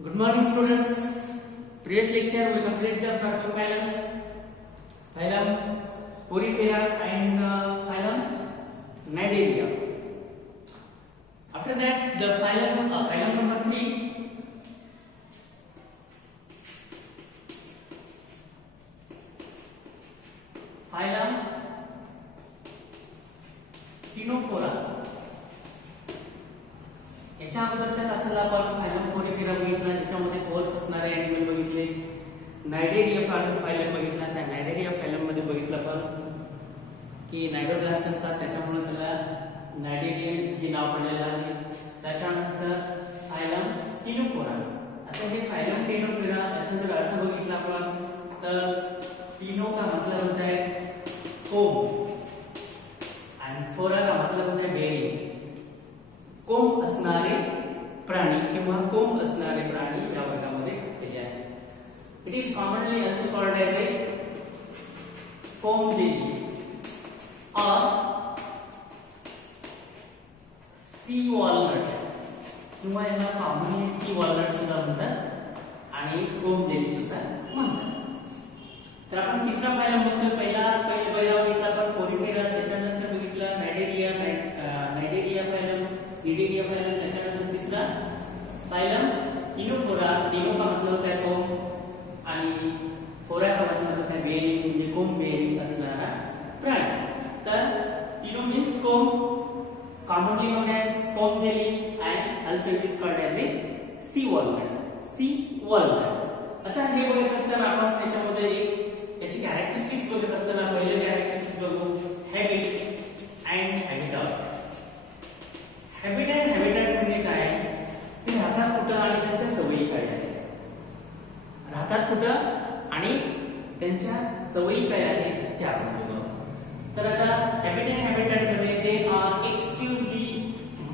Good morning, students. Previous lecture we completed the phylums, Porifera and phylum Cnidaria. After that, the phylum number 3, phylum Ctenophora. याच्या अगोदरच्या तासाला आपण phylum Porifera बघितला, ज्याच्यामध्ये poles असणारे animal बघितले. नायडेरिया फायलम बघितला. त्या नायडेरिया फायलम मध्ये बघितलं आपण की नायडोब्लास्ट असतात, त्याच्यामुळे त्याला नायडेरियन हे नाव पडलेलं आहे. त्याच्यानंतर फायलम टिनोफोरा. आता हे फायलम टिनोफोरा याचा जर अर्थ बघितला आपण तर टिनो का मतलब होता है कोंब आणि फोरा का मतलब होता है बेरिंग. कोंब असणारे प्राणी किंवा कोंब असणारे प्राणी या वर्गामध्ये घातलेले आहेत. It is commonly also called as a कोंब जेली और सी वॉलनट किंवा याला कॉमनली सी वॉलनट सुद्धा म्हणतात आणि कोंब जेली सुद्धा म्हणतात. तर आपण तिसरा फायलम बघतोय. पहिला बघितला आपण पोरिफेरा, त्याच्यानंतर बघितला नायडेरिया फायलम, निडेरिया फायलम, त्याच्यानंतर तिसरा फायलम टिनोफोरा. टिनो का मतलब होता है कोंब आणि फोरा का मतलब होता है बेरिंग, म्हणजे कोंब बेरिंग असणारा प्राणी. तर टिनो मीन्स कोंब, commonly known as comb jelly, and also it is called as a sea walnut. आता हे बघत असताना आपण त्याच्यामध्ये एक याची कॅरेक्टरिस्टिक्स बघत असताना पहिले कॅरेक्टरिस्टिक्स बघू, habit and habitat. Habit and habitat म्हणजे काय, ते राहतात कुठं आणि त्यांच्या सवयी काय आहेत. राहतात कुठं आणि त्यांच्या सवयी काय आहेत ते आपण बघू. तर आता हॅबिट अँड हॅबिटॅट मध्ये they are exclusively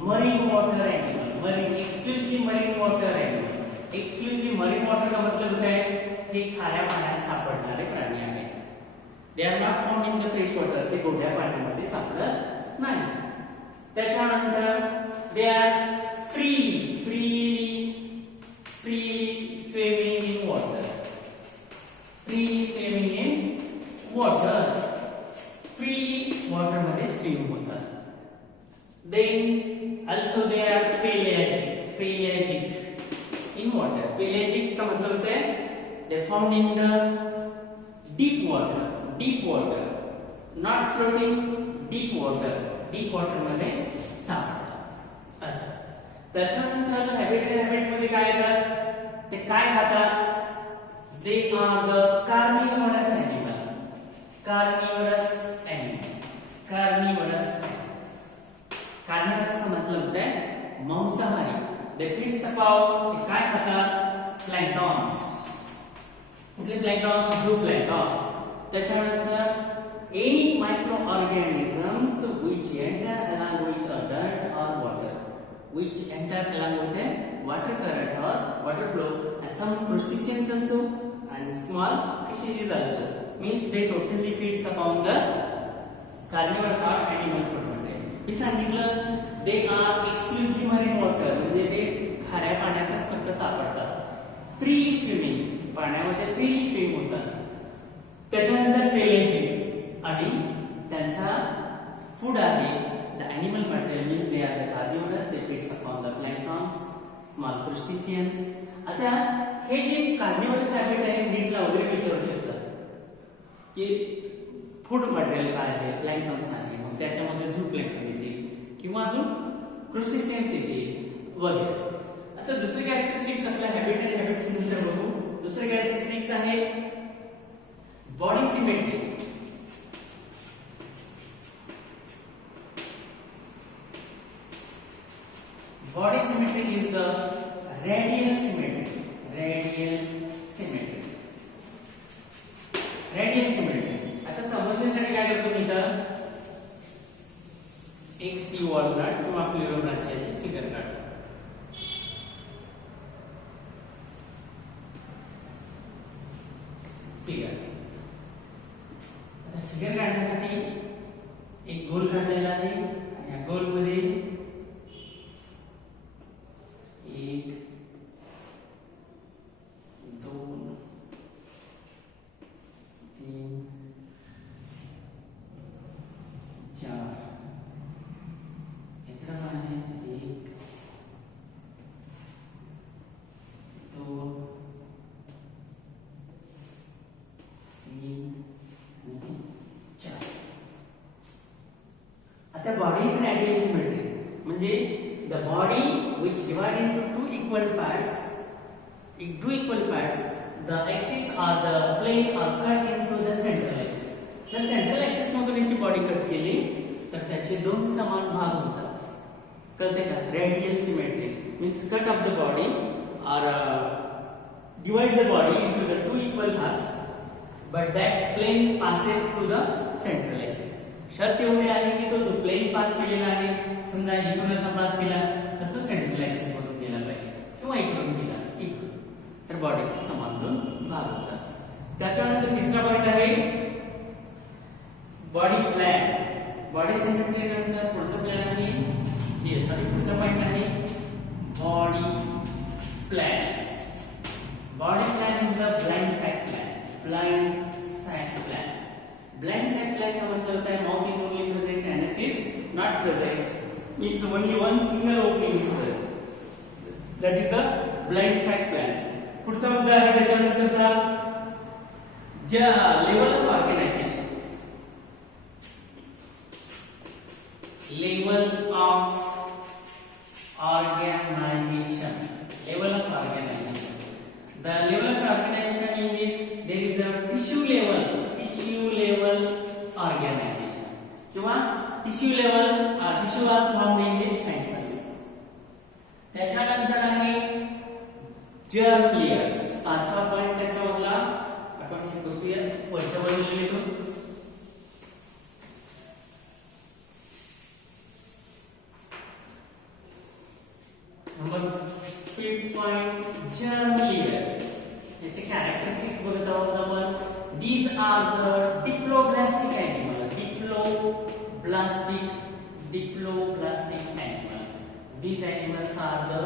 marine water animal. Exclusively marine water animal. Exclusively marine water का मतलब होता है हे खाऱ्या पाण्यात सापडणारे प्राणी आहेत. They are not found in the fresh water. ते गोड्या पाण्यामध्ये सापडत नाही. त्याच्यानंतर they are freely swimming in water. Freely swimming in water. Freely water मध्ये स्विम होतात. Then also they are pelagic in water. Pelagic का मतलब होता है they found in the deep water, not floating, deep water मध्ये सापडतात. त्याच्यानंतर habit मध्ये काय येतात, ते काय खातात. दे are the carnivorous animal. Carnivorous का मतलब होता है मांसाहारी. दे फीड्स अपॉन, ते काय खातात, प्लॅंक्टॉन्स. कुठले प्लॅंक्टॉन्स, झूप्लॅंक्टॉन. त्याच्यानंतर any microorganisms which enter along with a dirt or water, which enter along with a water current or water flow, and some crustaceans also and small fishes also, means they totally feeds upon the carnivorous or animal food. हे सांगितलं. they are exclusively marine water, म्हणजे ते खाऱ्या पाण्यातच फक्त सापडतात. Free swimming, पाण्यामध्ये freely swim होतात. त्याच्यानंतर पेलेजिक आणि त्यांचा फूड आहे the animal material, means they are the carnivorous. They feeds upon the planktons, small crustaceans. आता हे जे कार्निवरस हॅबिट आहे नीटला वगैरे विचारू शकतात की फूड मटेरियल काय आहे, प्लॅंक्टॉन्स आहे, मग त्याच्यामध्ये झू प्लॅंक्टॉन येतील किंवा अजून क्रुस्टेशियन्स येतील वगैरे. आता दुसरी कॅरेक्टरिस्टिक्स आपल्या हॅबिट आणि हॅबिट नंतर बघू. दुसरी कॅरेक्टरिस्टिक्स आहे body symmetry. Body symmetry is the radial symmetry. आता समजण्यासाठी काय करतो मी, तर एक सी वॉलनट किंवा प्लुरोब्राचियाची फिगर काढतो. फिगर काढण्यासाठी एक गोल काढलेला आहे. या गोल मध्ये the body is radial symmetry. म्हणजे the body which divided into two equal parts, the axis or the plane are cut into the central axis. जर central axis मधून याची body कट केली तर त्याचे दोन समान भाग होतात. कळते का? Radial symmetry means cut up the body or divide the body into the two equal halves, but that plane passes through the central axis. शर्त एवढी आहे की तो जो प्लेन पास केलेला आहे, समजा इकडून असा पास केला तर तो सेंट्रल ऍक्सिस मधून गेला पाहिजे किंवा इकडून गेला इकडून, तर बॉडीचे समान दोन भाग होतात. त्याच्यानंतर तिसरा पॉइंट आहे बॉडी प्लॅन. बॉडी सिमेट्री नंतर पुढचा प्लॅन आहे पुढचा पॉइंट आहे body plan. Body plan is the blind sac plan. Blind sac plan. Blind sac plan का मतलब होता है mouth is only present and this is not present. Means only one single opening is present. That is the blind sac plan. पुढचा मुद्दा आहे त्याच्यानंतरचा ज्या level of organisation. Level of organisation. Level of organisation. The level of organization in this there is a tissue level organization. किंवा tissue level tissue was found in these animals. त्याच्यानंतर आहे germ layers. पाचवा point त्याच्यामधला आपण हे बसूया वरच्या बाजूला लिहितो. Number 5 point germ layer. याचे कॅरेक्टरिस्टिक्स बघत आहोत आपण. These are the diploblastic animal. Diploblastic animal. These animals are the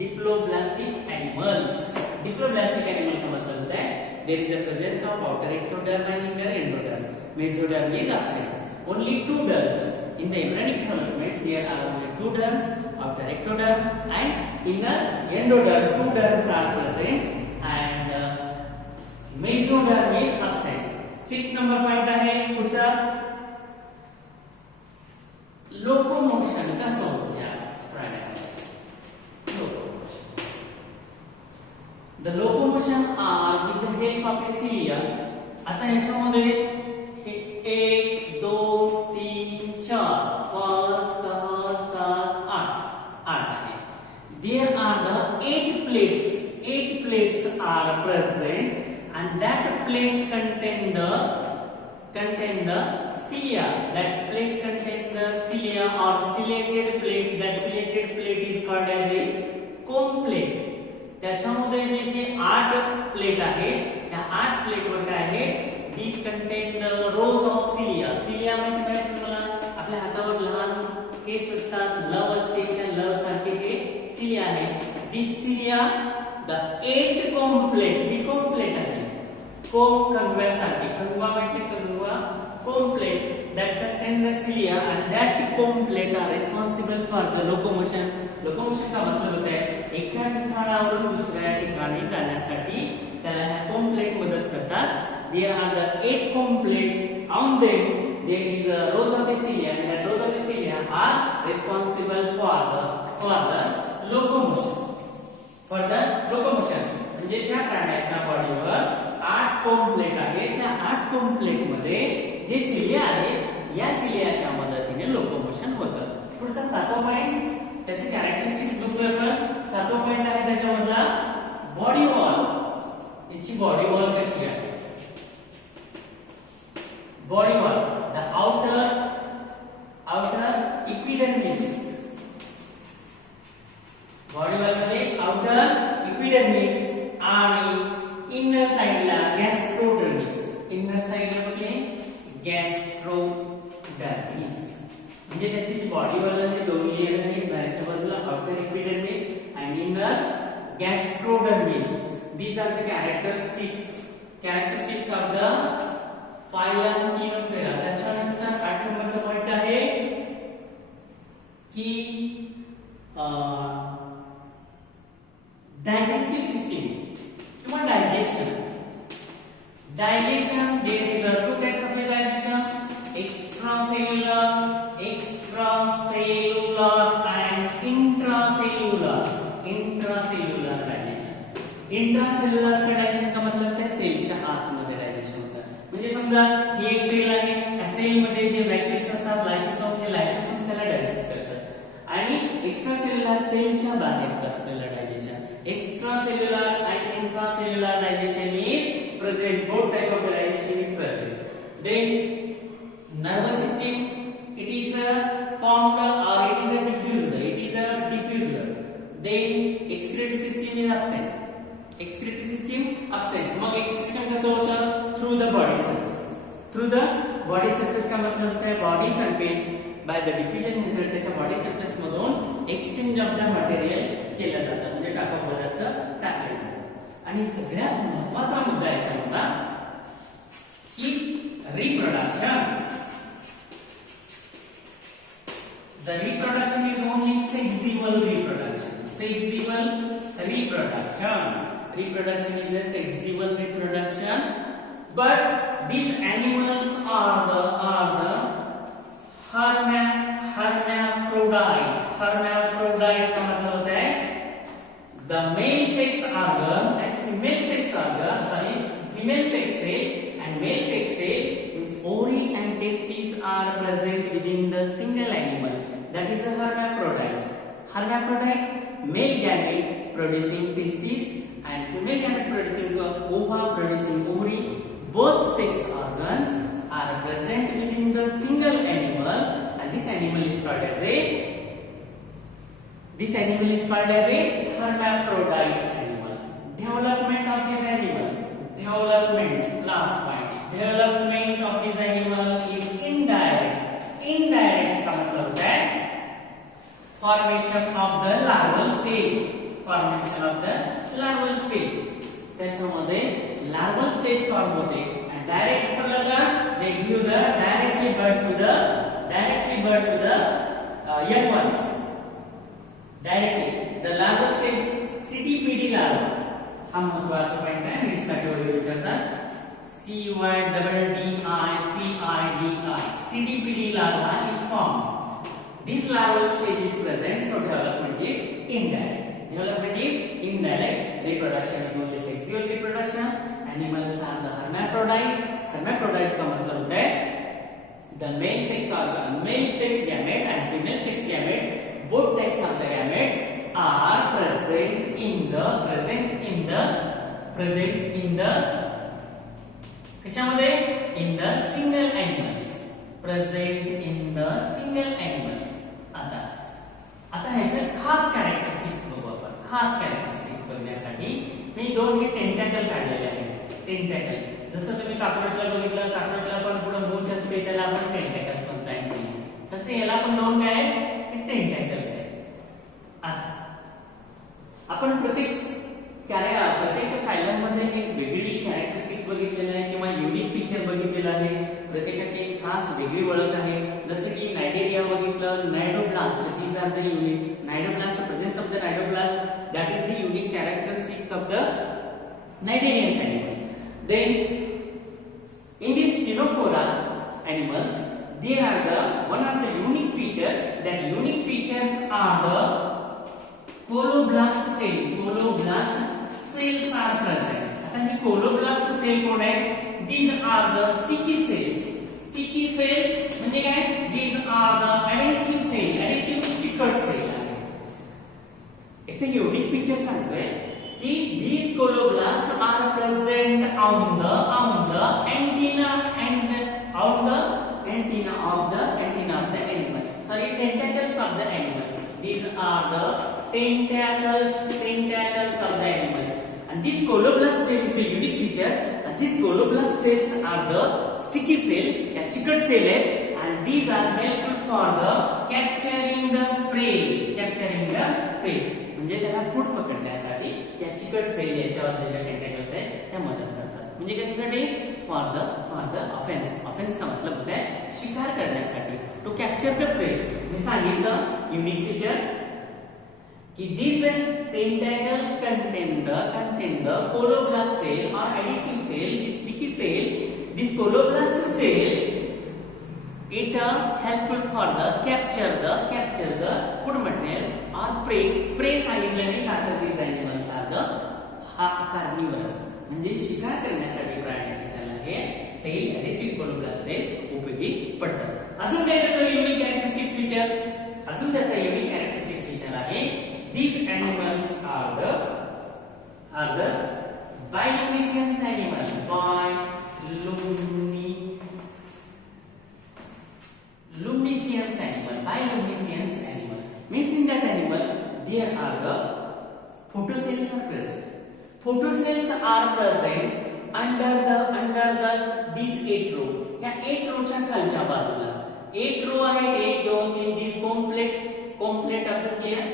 diploblastic animals. Diploblastic animal का मतलब होता है there is a presence of outer ectoderm and inner endoderm. Mesoderm is absent. Only two derms. In the embryonic development there are only two derms, outer ectoderm and inner endoderm. Two derms are present and mesoderm is absent. 6 number point आहे पुढचा locomotion कसं होतं या प्राण्यामध्ये. The locomotion are with the help of a cilia. आता याच्यामध्ये हे 1 2 3 4 5 6 7 8 आहे. There are the 8 plates. 8 plates are present and that plate contain the cilia. That plate contain the cilia or ciliated plate. That ciliated plate is called as a comb plate. त्याच्यामध्ये जे हे 8 plate आहेत त्या 8 plate वर काय आहे these contain the rows of cilia. cilia म्हणजे काय तुम्हाला आपल्या हातावर लहान केस असतात, लव असते, त्या लव सारखे हे cilia आहे. these cilia the 8 comb plate. He comb plate आहे. comb कंगव्यासाठी. कंगवा माहिती आहे कंगवा comb plate that contain the cilia and that comb plate are responsible for the locomotion. locomotion का मतलब होता है एका ठिकाणावरून दुसऱ्या ठिकाणी जाण्यासाठी त्याला ह्या comb plate मदत करतात. there are the 8 comb plate. on them there is a rows of cilia and that rows of cilia are responsible for the locomotion. म्हणजे त्या प्राण्याच्या बॉडीवर 8 कोम प्लेट आहे. त्या 8 कोम प्लेट मध्ये जे सिलिया आहेत या सिलियाच्या मदतीने लोकोमोशन होतं. पुढचा 7वा पॉइंट त्याचे कॅरेक्टरिस्टिक्स बघतोय आपण. 7वा पॉइंट आहे त्याच्यामधला बॉडी वॉल. याची बॉडी वॉल कशी आहे. Body wall the outer epidermis. Body wall मध्ये आउटर epidermis आणि इनर साइडला गॅस्ट्रोडर्मिस. इनर साइडला कुठले गॅस्ट्रोडर्मिस. म्हणजे त्याची जी बॉडी वॉल आहे दोन लेयर आहेत. बाहेरच्या बाजूला outer epidermis and inner gastrodermis. These are the characteristics of the phylum Chenophalia. त्याच्यानंतर 8 नंबरचा पॉइंट आहे की digestive system किंवा digestion. There is two types of digestion: extracellular समजा ही एक सेल आहे, या सेल मध्ये जे मॅट्रिक्स असतात लायसोसोम, हे लायसोसोम त्याला डायजेस्ट करतात आणि एक्स्ट्रा सेल्युलर सेलच्या बाहेरचं असलेलं digestion, extra cellular and intracellular digestion is present. Both type of digestion is present. Then nervous system, it is formed or it is a diffused. It is a diffused. Then excretory system is absent. Excretory system absent. मग excretion कसं होतं? Through the body surface. Through the body surface का मतलब होता है body surface by the diffusion method त्याच्या body surface मधून exchange of the material केलं जातं, म्हणजे टाकाऊ पदार्थ टाकले जातात. आणि सगळ्यात महत्त्वाचा मुद्दा याच्यात होता की reproduction. The reproduction is only sexual reproduction. Sexual reproduction. Reproduction is a sexual reproduction. But these animals are the hermaphrodite. Hermaphrodite का मतलब होता है the male sex organ and female sex organ. Sorry, female sex cell and male sex cell. Its ovary and testes are present within the single animal. That is a hermaphrodite. Hermaphrodite, male gamete producing testes and female gamete producing ova producing ovary. Both sex organs are present within the single animal, and this animal is called as a hermaphrodite animal. Development of this animal. Development. Last point. Development of this animal is indirect. Indirect का मतलब होता है formation of the larval stage. Formation of the larval stage. त्याच्यामध्ये larval stage form होते and direct पडलं they give the directly birth to the young ones. Directly the larval stage CDPD larva. हा महत्त्वाचा point आहे, नीटसाठी वगैरे विचारतात. CYDDIPIDI CDPD larva is formed. This larval stage is present, so development is indirect. Development is indirect. Reproduction is only sexual reproduction. Animals are the hermaphrodite. Hermaphrodite का मतलब होता है the male sex organ, male sex gamete and female sex gamete. Both types of the gametes are present in the कशामध्ये? In the single animals. Present in the single animals. आता ह्याचे खास characteristics बघू आपण. खास कॅरेक्टरिस्टिक्स बघण्यासाठी मी दोन हे टेंटॅकल काढलेले आहेत. टेंटॅकल जसं तुम्ही कॉकरोचला बघितलं, कॉकरोचला पण पुढे मूंछ असते त्याला आपण टेंटॅकल्स म्हणतो. तसे याला पण दोन काय आहेत? टेंटॅकल्स आहेत. आता आपण प्रत्येक फायलम मध्ये एक वेगळी कॅरेक्टरिस्टिक्स बघितलेली आहे किंवा युनिक फीचर बघितलेलं आहे. प्रत्येकाची एक खास वेगळी ओळख आहे. जसं की नायडेरिया बघितलं, cnidoblast, these are the unique cnidoblast, presence of the cnidoblast, that is the unique characteristics of the cnidarian animal. Then in this Ctenophora animals, they are the one of the unique feature. That unique features are the coloblast cell. Coloblast cells are present. आता ही coloblast cell कोण आहे? These are the sticky cells. Sticky cells म्हणजे काय? These are the adhesive cell. Adhesive चिकट cell आहे. याचे unique features सांगतोय कि these coloblasts are present on the antenna and on the antenna of the animal. Sorry, tentacles of the animal. These are the tentacles of the animal. And this coloblast cell is the unique feature. And these coloblast cells are the sticky cell, या चिकट cell है. And these are helpful for the capturing the prey. Capturing the prey. म्हणजे त्याला food पकडण्यासाठी या चिकट sale याच्यावर जे टेंटॅकल्स आहेत त्या मदत करतात. म्हणजे कशासाठी? फॉर द ऑफेन्स का मतलब होता है शिकार करण्यासाठी. To capture the prey. मी सांगितलं युनिक फीचर की these tentacles contain the coloblast cell or adhesive cell, this sticky cell. This coloblast cell it helpful for the capture the food material or prey सांगितल्याने का तर these animals are the carnivorous म्हणजे शिकार करण्यासाठी प्राण्यांची त्याला हे सेल adhesive ते उपयोगी पडतात. अजून काय त्याचं युनिक कॅरेक्टरिस्टिक फीचर, अजून त्याचा युनिक कॅरेक्टरिस्टिक फीचर आहे these animals are the bioluminescence animal. Bioluminescence animal means in that animal there are the photocells are present. Photocells are present under the these 8 row. या 8 row च्या खालच्या बाजूला 8 row आहे 1 2 3 these complete of the sphere.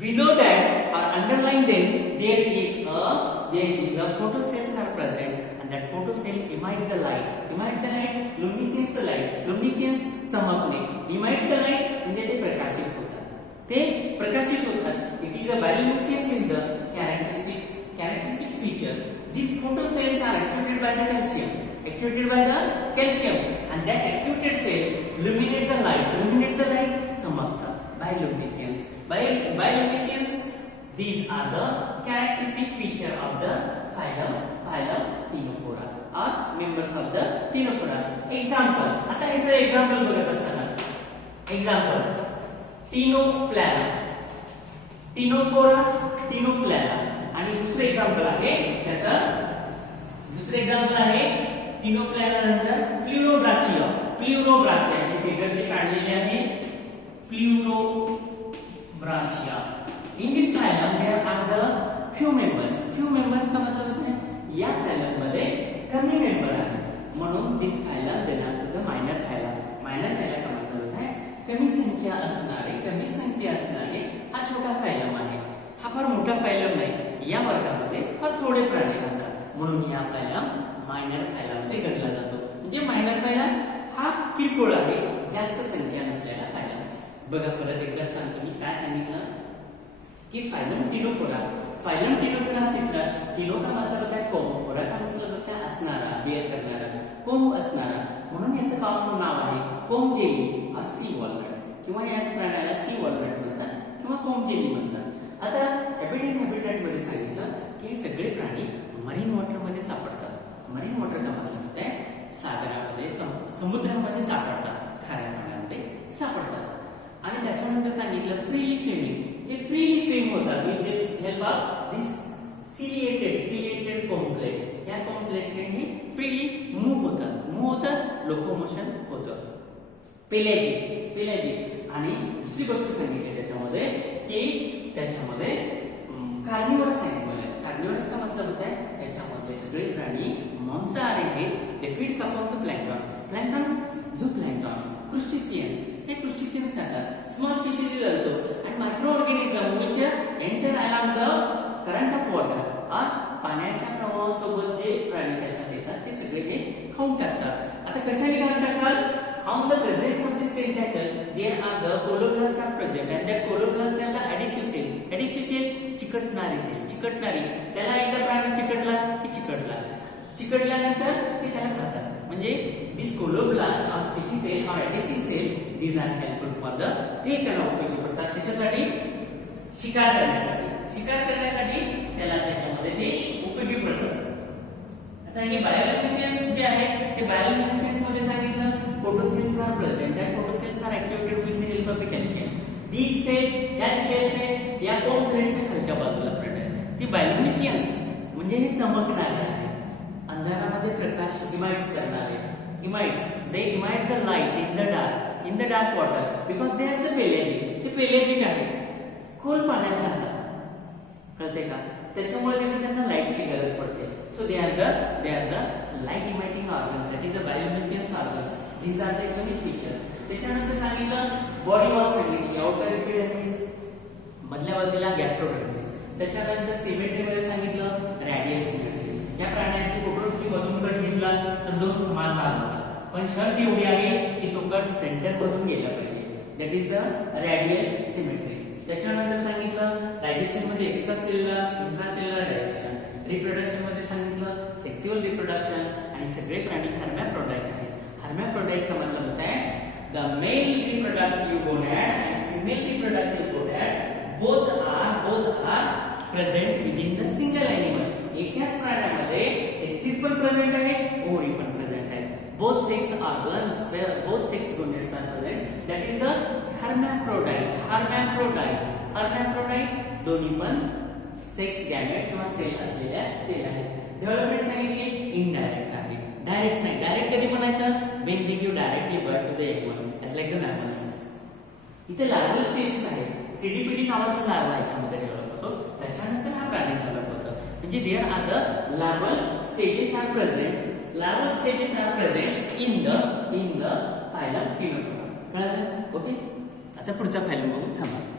Below that or underlying them there is a photocells are present and that photocell emit the light. Luminescence the light. Luminescence चमकणे. Emit the light म्हणजे ते प्रकाशित होतात. It is a bioluminescence is the characteristic feature. These photocells are activated by the calcium and that activated cell illuminate the light चमकतात. Bioluminescence. These are the characteristic feature of the phylum Ctenophora or members of the Ctenophora. Example. आता याचं example बघत असताना example Ctenoplana, Ctenophora, Ctenoplana आणि दुसरे example आहे Ctenoplana नंतर Pleurobrachia हे figure जे काढलेले आहे Pleurobrachia. In this phylum there are the few members का मतलब होता है या phylum मध्ये कमी मेंबर आहेत म्हणून this phylum belong to the minor phylum का मतलब होता है कमी संख्या असणारे हा छोटा फायलम आहे. हा फार मोठा फायलम नाही. या वर्गामध्ये फार थोडे प्राणी राहतात म्हणून या फायलम मायनर फायलामध्ये गणला जातो. म्हणजे मायनर फायलम हा किरकोळ आहे, जास्त संख्या नसलेला फायलम. बघा परत एकदा सांगतो मी काय सांगितलं की फायलम टिनोफोरा हा तिसरा. टिनो का मतलब होता है कोंब, फोरा का मतलब होता है असणारा, बेअर करणारा, कोंब असणारा. म्हणून याचं काउंट नाव आहे कोंब जेली और सी वॉलनट किंवा याच प्राण्याला सी वॉलनट म्हणतात किंवा कोंब जेली म्हणतात. आता हॅबिटॅट मध्ये सांगितलं की हे सगळे प्राणी मरीन वॉटर मध्ये सापडतात. मरीन वॉटर का मतलब होता है सागरामध्ये समुद्रामध्ये सापडतात, खाऱ्या पाण्यामध्ये सापडतात. आणि त्याच्यानंतर सांगितलं फ्रीली स्विमिंग. हे फ्रीली स्विम होतात with the help of this ciliated complete. या कॉम्प्लेटने हे फ्रीली मूव्ह होतात लोकोमोशन होतं. पेलॅजिक आणि दुसरी गोष्ट सांगितली त्याच्यामध्ये की त्याच्यामध्ये कार्निवरस एनिमल आहेत. कार्निवरस का मतलब होता है त्याच्यामध्ये सगळे प्राणी मांसाहारी आहेत. दे फीड्स अपॉन द प्लॅंक्टन झूप्लॅंक्टन. crustaceans खातात. Small fishes is also and microorganism which enter along the current of water or पाण्याच्या प्रवाहासोबत जे प्राणी त्याच्यात येतात ते सगळे हे खाऊन टाकतात. आता कशाने खाऊन टाकतात? On the presence of this tentacle, there are the chloroplasts are present and that chloroplast are the adhesive cell. Adhesive cell चिकटणारी. त्याला एकदा प्राणी चिकटल्यानंतर ते त्याला खातात. म्हणजे this chloroplast or sticky cell or adhesive cell, these are helpful for the ते त्याला उपयोगी पडतात. कशासाठी? शिकार करण्यासाठी त्याला त्याच्यामध्ये ते उपयोगी पडतात. आता हे बायोलुमिनेसेन्स जे आहे ते बायोलुमिनेसेन्स मध्ये सांगितलं photocells are present and photocells are activated with the help of the calcium. These cells या कॉम्प्लेक्सच्या खालच्या बाजूला प्रकट. ती बायोलुमिनेसेन्स म्हणजे हे चमकणारे आहेत, अंधारामध्ये प्रकाश इमाइट्स करणारे. They emit the light in the dark water because they are the pelagic. ते पेलॅजिक आहे, खोल पाण्यात राहतात. कळते का? त्याच्यामुळे त्यांना लाईटची गरज पडते. So they are the light emitting organs, that is the bioluminescence organs. These are the unique feature. त्याच्यानंतर सांगितलं बॉडी वॉल सांगितली, आउटर एपिडर्मिस, मधल्या बाजूला गॅस्ट्रोडर्मिस. त्याच्यानंतर सिमेट्री मध्ये सांगितलं रॅडियल सिमेट्री. या प्राण्याची पोटोटली मधून कट घेतला तर 2 समान भाग होतात, पण शर्त एवढी आहे की तो कट सेंटर मधून गेला पाहिजे. That is the radial symmetry. त्याच्यानंतर सांगितलं डायजेशन मध्ये extra cellular, intracellular digestion. Reproduction मध्ये सांगितलं सेक्सुअल रिप्रोडक्शन. आणि सगळे प्राणी हर्मॅफ्रोडाइट आहेत. हर्मॅफ्रोडाइट का मतलब होता है the male reproductive gonad and female reproductive gonad both are present with in the single animal. एकाच प्राण्यामध्ये टेस्टिस पण प्रेजेंट आहे, ओव्हरी पण प्रेजेंट आहे. Both sex eggs are ones where both sex gonads are present. That is the hermaphrodite. Hermaphrodite दोन्ही पण sex gamete किंवा sale असलेल्या सेल आहेत. डेव्हलपमेंट सांगितली इनडायरेक्ट आहे. डायरेक्ट नाही. डायरेक्ट कधी म्हणायचं? when they give directly birth to the egg one as like the mammals. इथे लार्वल स्टेजेस आहेत. सीडीपीडी नावाचा लार्वा याच्यामध्ये डेव्हलप होतो. त्याच्यानंतर हा प्राणी डेव्हलप होतो. म्हणजे there are the larval stages are present. Larval stages are present in the phylum Ctenophora. कळलं? ओके. आता पुढचा फायलम बघू. थांबा.